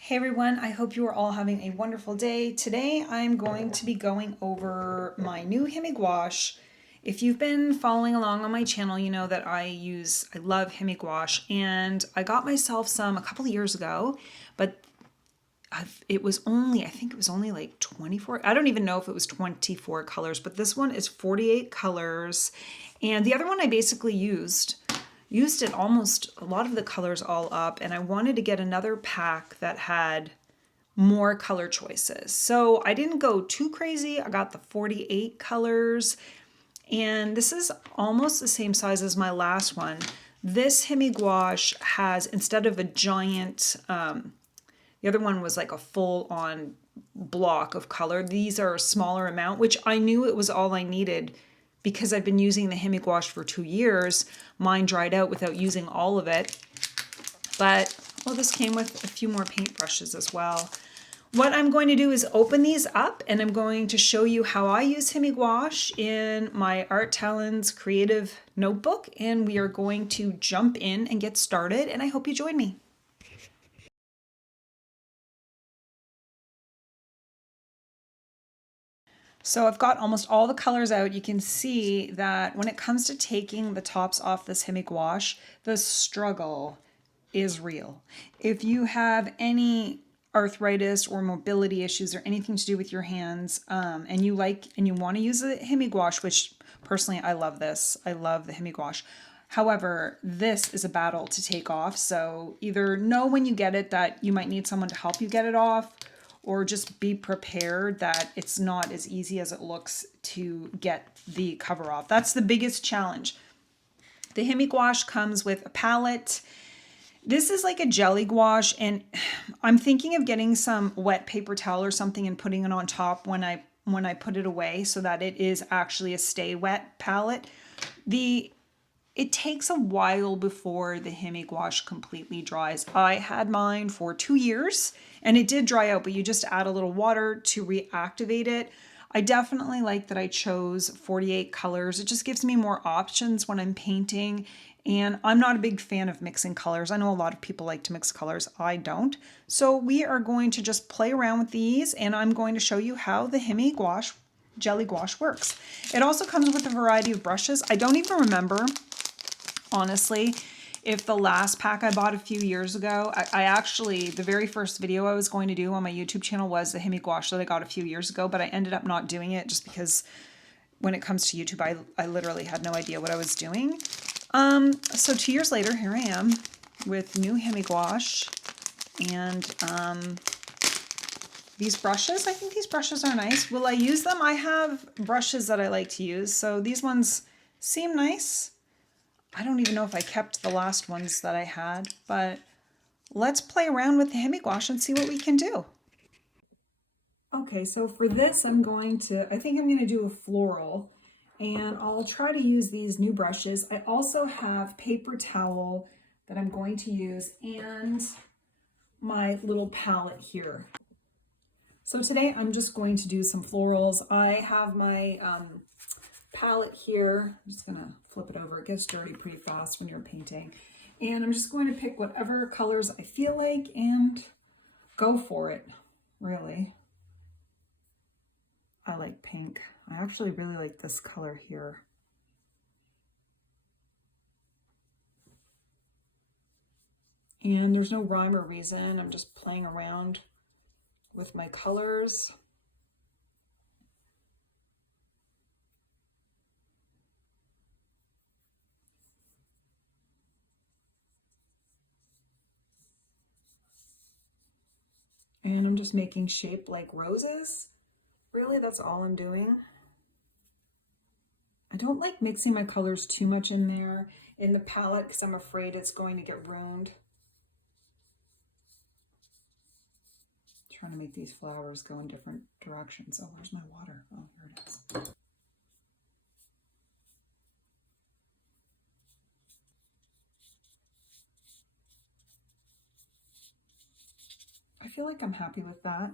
Hey everyone, I hope you are all having a wonderful day. Today I'm going to be going over my new Himi Gouache. If you've been following along on my channel, you know that I love Himi Gouache, and I got myself some a couple of years ago, but I think it was only like 24. I don't even know if it was 24 colors, but this one is 48 colors. And the other one I basically used it almost a lot of the colors all up, and I wanted to get another pack that had more color choices. So I didn't go too crazy. I got the 48 colors, and this is almost the same size as my last one. This Himi Gouache has, instead of a giant, the other one was like a full-on block of color. These are a smaller amount, which I knew it was all I needed because I've been using the Himi Gouache for 2 years. Mine dried out without using all of it. But, well, this came with a few more paintbrushes as well. What I'm going to do is open these up, and I'm going to show you how I use Himi Gouache in my Art Talents creative notebook, and we are going to jump in and get started, and I hope you join me. So I've got almost all the colors out. You can see that when it comes to taking the tops off this Himi Gouache, the struggle is real. If you have any arthritis or mobility issues or anything to do with your hands, and you want to use the Himi Gouache, which personally I love this. I love the Himi Gouache. However, this is a battle to take off. So either know when you get it that you might need someone to help you get it off, or just be prepared that it's not as easy as it looks to get the cover off. That's the biggest challenge. The Himi Gouache comes with a palette. This is like a jelly gouache, and I'm thinking of getting some wet paper towel or something and putting it on top when I put it away so that it is actually a stay wet palette. It takes a while before the Himi Gouache completely dries. I had mine for 2 years and it did dry out, but you just add a little water to reactivate it. I definitely like that I chose 48 colors. It just gives me more options when I'm painting, and I'm not a big fan of mixing colors. I know a lot of people like to mix colors. I don't. So we are going to just play around with these, and I'm going to show you how the Himi Gouache Jelly Gouache works. It also comes with a variety of brushes. I don't even remember, honestly, if the last pack I bought a few years ago, I actually, the very first video I was going to do on my YouTube channel was the Himi Gouache that I got a few years ago, but I ended up not doing it just because when it comes to YouTube, I literally had no idea what I was doing. So 2 years later, here I am with new Himi Gouache, and these brushes, I think these brushes are nice. Will I use them? I have brushes that I like to use, so these ones seem nice. I don't even know if I kept the last ones that I had, but let's play around with the Himi Gouache and see what we can do. Okay, so for this I think I'm going to do a floral, and I'll try to use these new brushes. I also have paper towel that I'm going to use and my little palette here. So today I'm just going to do some florals. I have my palette here. I'm just gonna flip it over. It gets dirty pretty fast when you're painting. And I'm just going to pick whatever colors I feel like and go for it, really. I like pink. I actually really like this color here. And there's no rhyme or reason. I'm just playing around with my colors. And I'm just making shape like roses. Really, that's all I'm doing. I don't like mixing my colors too much in there in the palette because I'm afraid it's going to get ruined. Trying to make these flowers go in different directions. Oh, where's my water? Oh, here it is. I feel like I'm happy with that.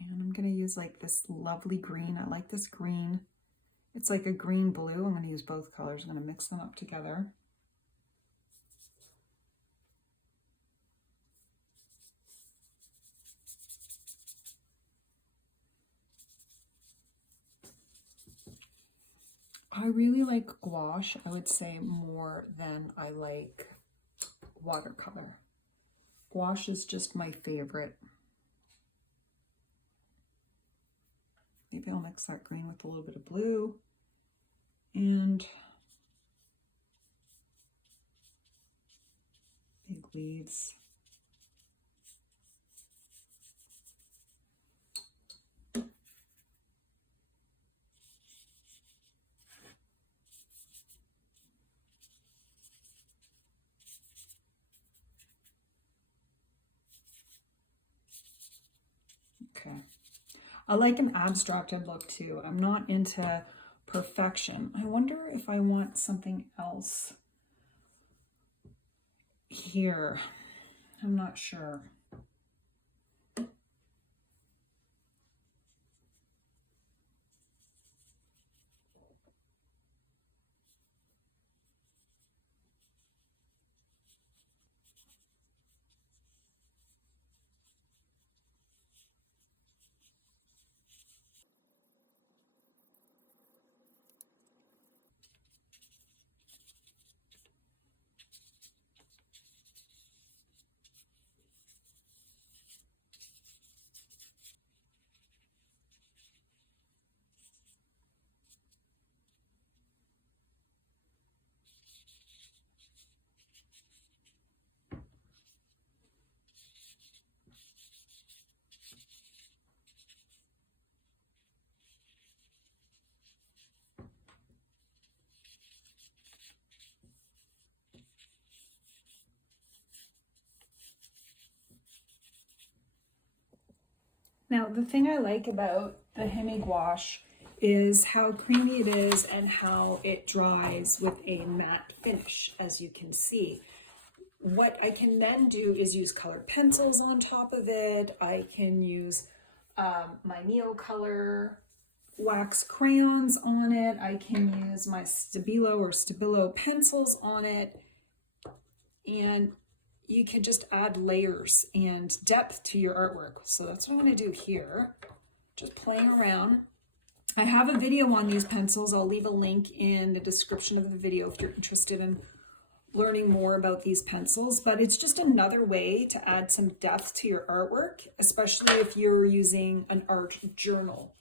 And I'm going to use like this lovely green. I like this green. It's like a green blue. I'm going to use both colors. I'm going to mix them up together. I really like gouache, I would say, more than I like watercolor. Gouache is just my favorite. Maybe I'll mix that green with a little bit of blue and big leaves. Okay. I like an abstracted look too. I'm not into perfection. I wonder if I want something else here. I'm not sure. Now, the thing I like about the Himi Gouache is how creamy it is and how it dries with a matte finish, as you can see. What I can then do is use colored pencils on top of it. I can use my Neocolor wax crayons on it. I can use my STABILO pencils on it. And you can just add layers and depth to your artwork. So that's what I'm going to do here. Just playing around. I have a video on these pencils. I'll leave a link in the description of the video if you're interested in learning more about these pencils, but it's just another way to add some depth to your artwork, especially if you're using an art journal.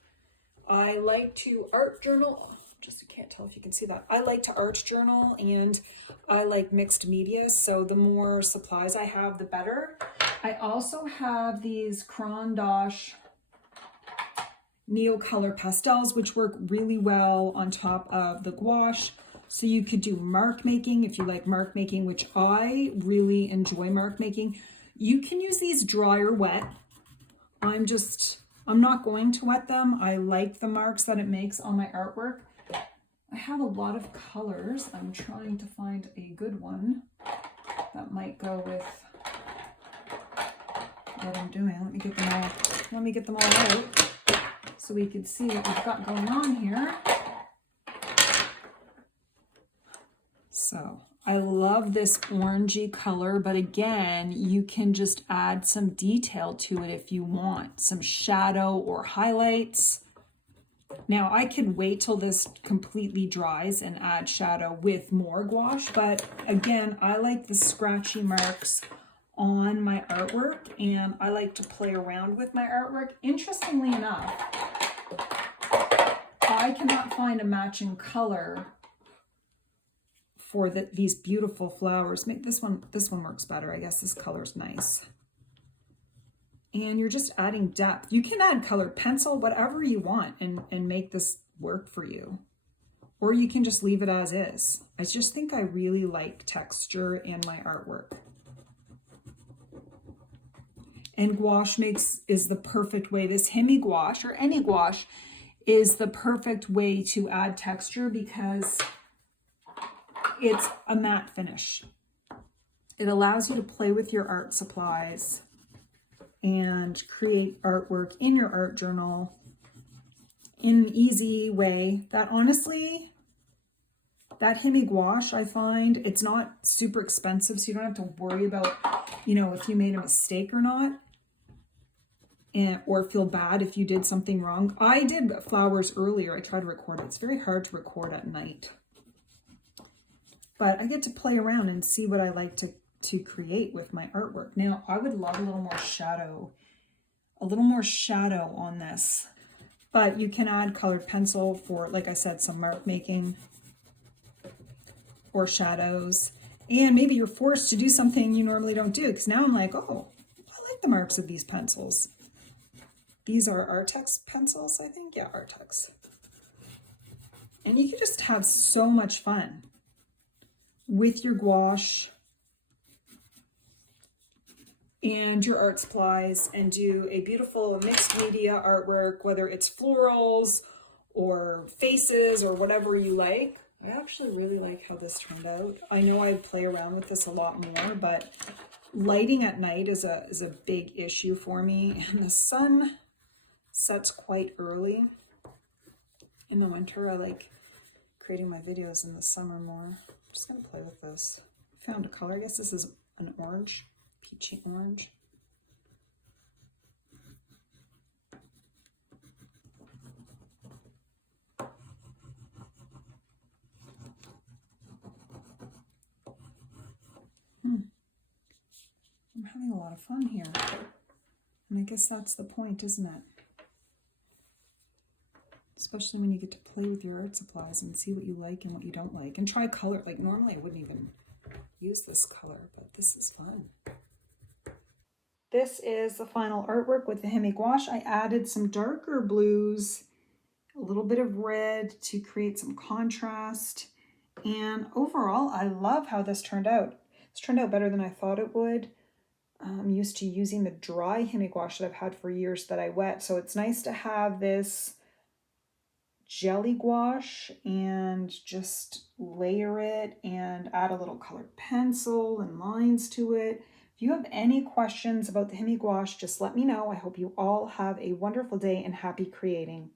I like to art journal, just you can't tell if you can see that. I like to art journal and I like mixed media, so the more supplies I have, the better. I also have these Caran Neocolor pastels, which work really well on top of the gouache. So you could do mark making if you like mark making, which I really enjoy mark making. You can use these dry or wet. I'm not going to wet them. I like the marks that it makes on my artwork. I have a lot of colors. I'm trying to find a good one that might go with what I'm doing. Let me get them all out so we can see what we've got going on here. So I love this orangey color, but again, you can just add some detail to it if you want, some shadow or highlights. Now I could wait till this completely dries and add shadow with more gouache, but again, I like the scratchy marks on my artwork and I like to play around with my artwork. Interestingly enough, I cannot find a matching color for these beautiful flowers. Make this one works better. I guess this color's nice. And you're just adding depth. You can add colored pencil, whatever you want, and make this work for you. Or you can just leave it as is. I just think I really like texture in my artwork. And gouache is the perfect way. This Himi Gouache, or any gouache, is the perfect way to add texture because it's a matte finish. It allows you to play with your art supplies and create artwork in your art journal in an easy way that honestly, that Himi Gouache, I find it's not super expensive, so you don't have to worry about, if you made a mistake or not. or feel bad if you did something wrong. I did flowers earlier. I tried to record it. It's very hard to record at night. But I get to play around and see what I like to create with my artwork. Now, I would love a little more shadow on this. But you can add colored pencil for, like I said, some mark making or shadows. And maybe you're forced to do something you normally don't do, because now I'm like, oh, I like the marks of these pencils. These are Artex pencils, I think. Yeah, Artex. And you can just have so much fun with your gouache and your art supplies and do a beautiful mixed media artwork, whether it's florals or faces or whatever you like. I actually really like how this turned out. I know I'd play around with this a lot more, but lighting at night is a big issue for me. And the sun sets quite early. In the winter, I like creating my videos in the summer more. I'm just gonna play with this. I found a color, I guess this is an orange, peachy orange. I'm having a lot of fun here. And I guess that's the point, isn't it? Especially when you get to play with your art supplies and see what you like and what you don't like. And try color. Like normally I wouldn't even use this color, but this is fun. This is the final artwork with the Himi Gouache. I added some darker blues, a little bit of red to create some contrast. And overall, I love how this turned out. This turned out better than I thought it would. I'm used to using the dry Himi Gouache that I've had for years that I wet. So it's nice to have this jelly gouache and just layer it and add a little colored pencil and lines to it. If you have any questions about the Himi Gouache, just let me know. I hope you all have a wonderful day and happy creating.